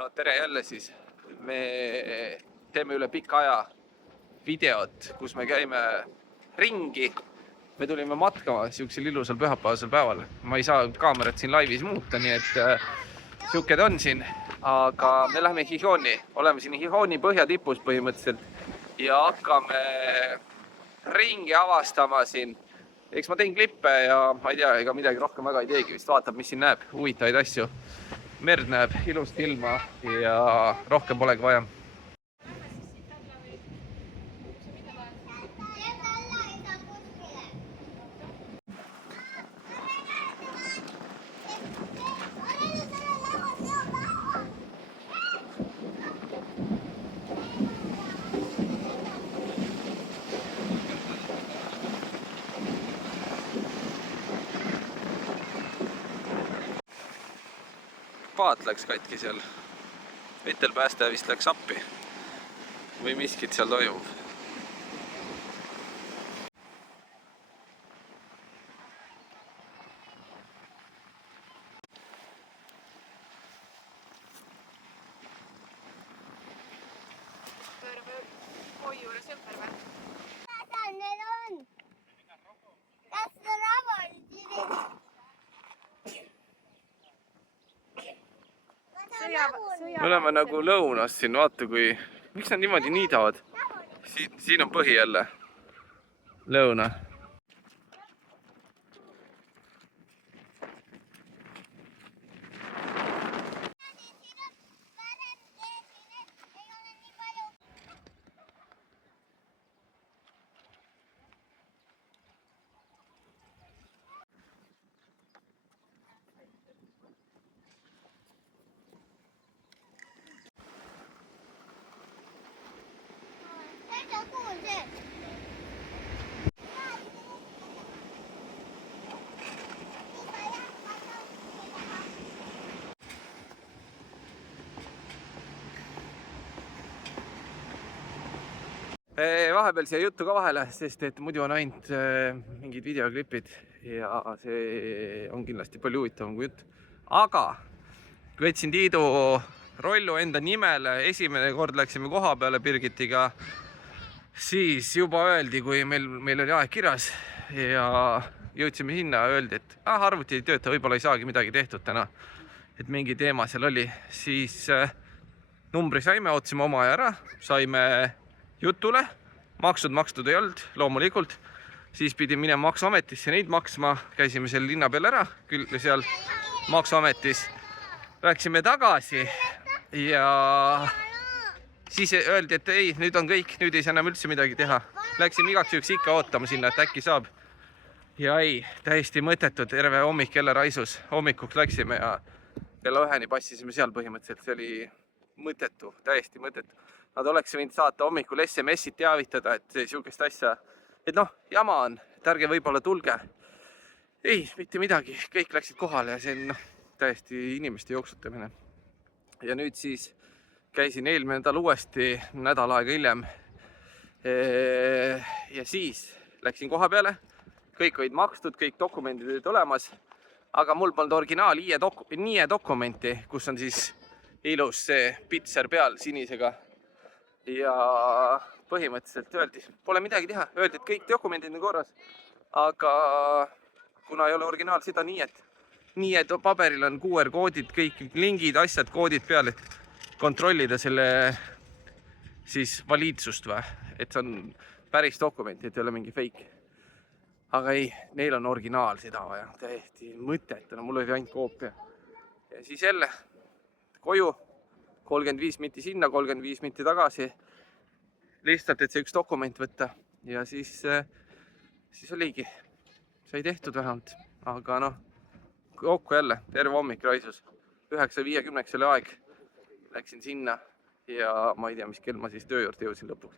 No tere jälle siis. Me teeme üle pika aja videot, kus me käime ringi. Me tulime matkama siuksel ilusal pühapäevasel päeval. Ma ei saa kaamerat siin laivis muuta, nii et siuke ta on siin. Aga me läheme Gijoni. Oleme siin Gijoni põhjatipus põhimõtteliselt ja hakkame ringi avastama siin. Eks ma teen klippe ja ma ei tea, ega midagi rohkem väga ei teegi. Vist vaatab, mis siin näeb, huvitavaid asju. Merd näeb ilusti ilma ja rohkem polegi vaja. Paat läks katki seal. Vetelpääste vist läks appi. Või miskit seal toimub. Oi juures ümber või? Need on. Kas see raval? Me oleme nagu lõunas siin, vaata kui... Miks nad niimoodi niidavad? Siin on põhi jälle. Lõuna. Vahepeal siia juttu ka vahele, sest et muidu on ainult mingid videoklipid ja see on kindlasti palju huvitavam kui jutt. Aga kui võtsin Tiidu rollu enda nimele, esimene kord läksime koha peale Birgitiga, siis juba öeldi, kui meil oli aeg kirjas ja jõudsime sinna, öeldi, et arvuti ei tööta, võib-olla ei saagi midagi tehtud täna, et mingi teema seal oli, siis numbri saime, ootasime oma aja ära, saime jutule, makstud ei olnud, loomulikult, siis pidi minema maksuametisse neid maksma, käisime seal linna peal ära, küll seal maksuametis, läksime tagasi ja siis öeldi, et ei, nüüd on kõik, nüüd ei saa enam üldse midagi teha. Läksime igaks juhuks ikka ootama sinna, et äkki saab. Ja ei, täiesti mõttetu, terve hommik jälle raisus, hommikuks läksime ja kella 1-ni passisime seal põhimõtteliselt, see oli mõttetu, täiesti mõttetu. Nad oleks võinud saata hommikul SMS-id teavitada, et siukest asja, et noh, jama on, et ärge võib-olla tulge. Ei, mitte midagi, kõik läksid kohale ja see on täiesti inimeste jooksutamine. Ja nüüd siis käisin eelmine nädal uuesti, nädal aega hiljem. Ja siis läksin koha peale, kõik olid makstud, kõik dokumendid olid olemas, aga mul polnud originaal NIE dokumenti, kus on siis ilus see pitser peal sinisega. Ja põhimõtteliselt öeldi, pole midagi teha, öeldi, et kõik dokumendid on korras, aga kuna ei ole originaal seda nii et paberil on QR-koodid, kõik lingid, asjad, koodid peal, et kontrollida selle siis valiidsust või, et see on päris dokument, et ei ole mingi fake. Aga ei, neil on originaal seda vaja, täiesti mõttetu, no mul oli ainult koopia. Ja siis jälle koju. 35 minti sinna, 35 minti tagasi. Lihtsalt, et see üks dokument võtta. Ja siis oligi. Sai tehtud vähemalt. Aga noh, kokku jälle, terve hommik raisus. 9:50 oli aeg. Läksin sinna ja ma ei tea, mis kell ma siis töö juurde jõudsin lõpuks.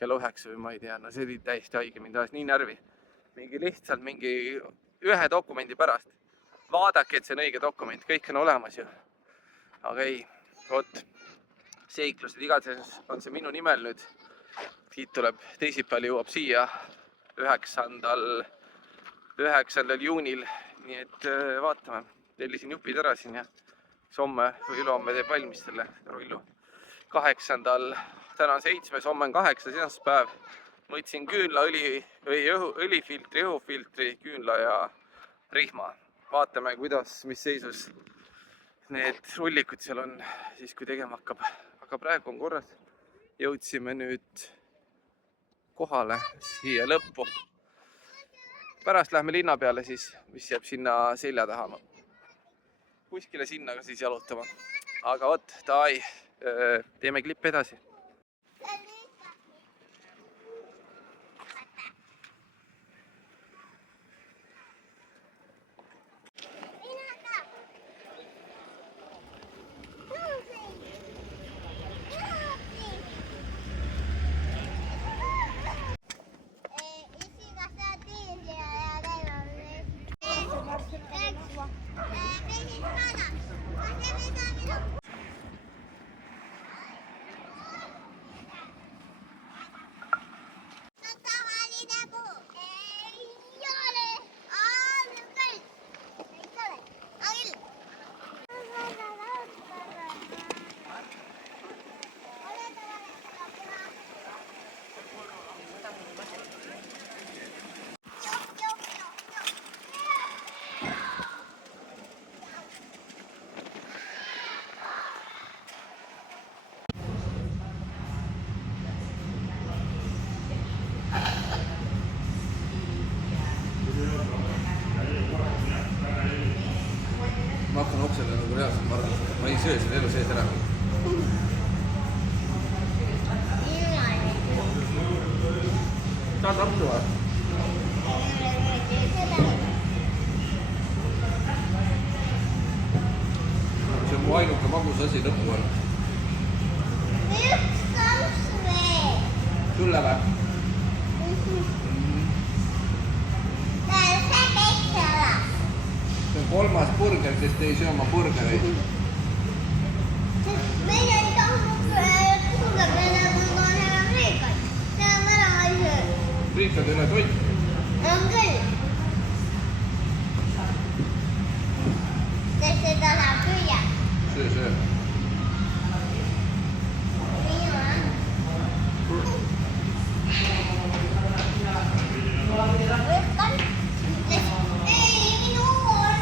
Kella 9 või ma ei tea, no see oli täiesti haige, mind ajas nii närvi. Lihtsalt mingi ühe dokumendi pärast. Vaadake, et see on õige dokument, kõik on olemas ju. Aga ei. Vot, seiklused igatahes on see minu nimel nüüd. Tiit tuleb teisipäeval jõuab siia 9. juunil. Nii et vaatame, tellisin jupid ära siin ja Eks homme või ülehomme teeb valmis selle rullu. 8. Täna on 7, homme on 8. esmaspäev. Võtsin küünlaõli või õlifiltri, õhufiltri, küünla ja rihma. Vaatame, mis seisus need rullikud seal on siis, kui tegema hakkab. Aga praegu on korras. Jõudsime nüüd kohale siia lõppu. Pärast lähme linna peale siis, mis jääb sinna selja taha. Kuskile sinna ka siis jalutama. Aga vot, davai, teeme klipp edasi. Ma hakkan oksele nagu reaalselt margust. Ma ei söö selle elu sees ära. Tahad apsu või? See on mu ainuke magus asi lõppu on. Üks kamps veel. Sulle või? See on 3. burger, sest ei söö oma burgereid. Meil ei tahtnud kuulda, peale ma tahan ära friikad. See on ära ei söö. Friikad ei ole toit. On küll. Sest seda saab süüa. Söö. Minu on. Võtkan. Ei, minu on.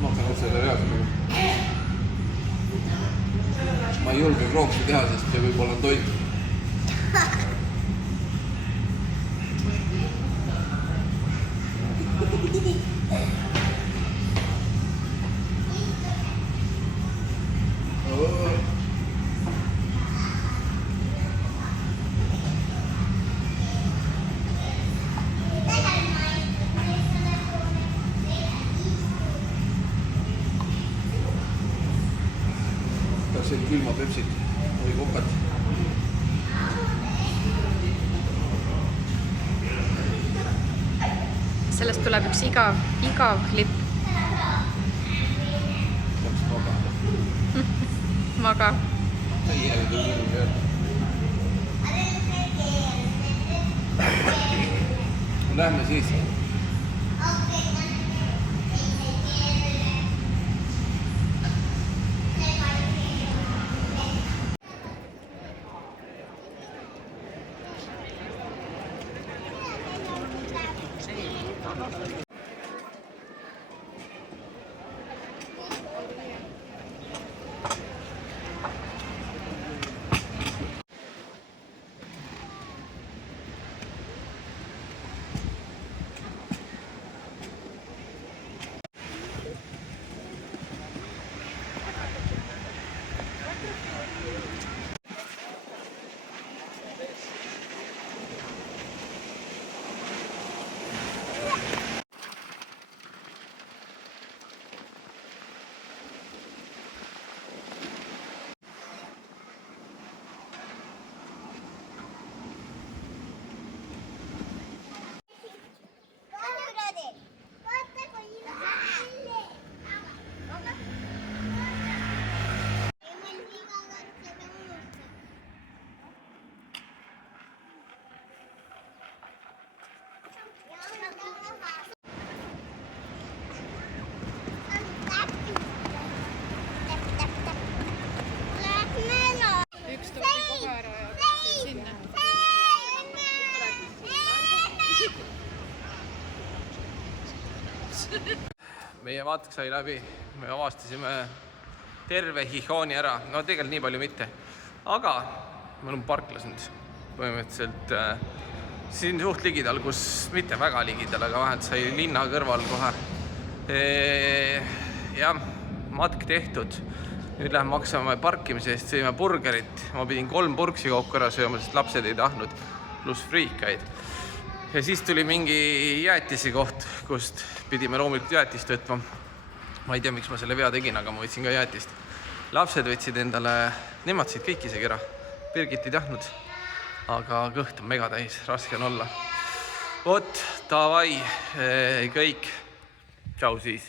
Ma hakkan oksele reaalselt nagu. Ma ei julge krooksi teha, sest see võib olla toit. Kas see külma pepsit või kokat? Sellest tuleb üks igav klipp. Läks maga. Maga. Täiele tuli veel. Lähme siis. meie matk sai läbi, me avastasime terve Gijoni ära, no tegelikult nii palju mitte, aga me oleme parklas nüüd põhimõtteliselt siin suht ligidal, kus mitte väga ligidal, aga vähemalt sai linna kõrval kohe. Jah, matk tehtud, nüüd läheme maksame parkimise eest, sõime burgerit, ma pidin 3 purksi kokku ära sööma, sest lapsed ei tahtnud, pluss friikaid. Ja siis tuli mingi jäätisi koht, kust pidime loomulikult jäätist võtma. Ma ei tea, miks ma selle vea tegin, aga ma võtsin ka jäätist. Lapsed võtsid endale, nemad said kõik isegi ära. Birgit ei tahtnud, aga kõht on mega täis, raske on olla. Vot, davai, kõik. Tšau siis.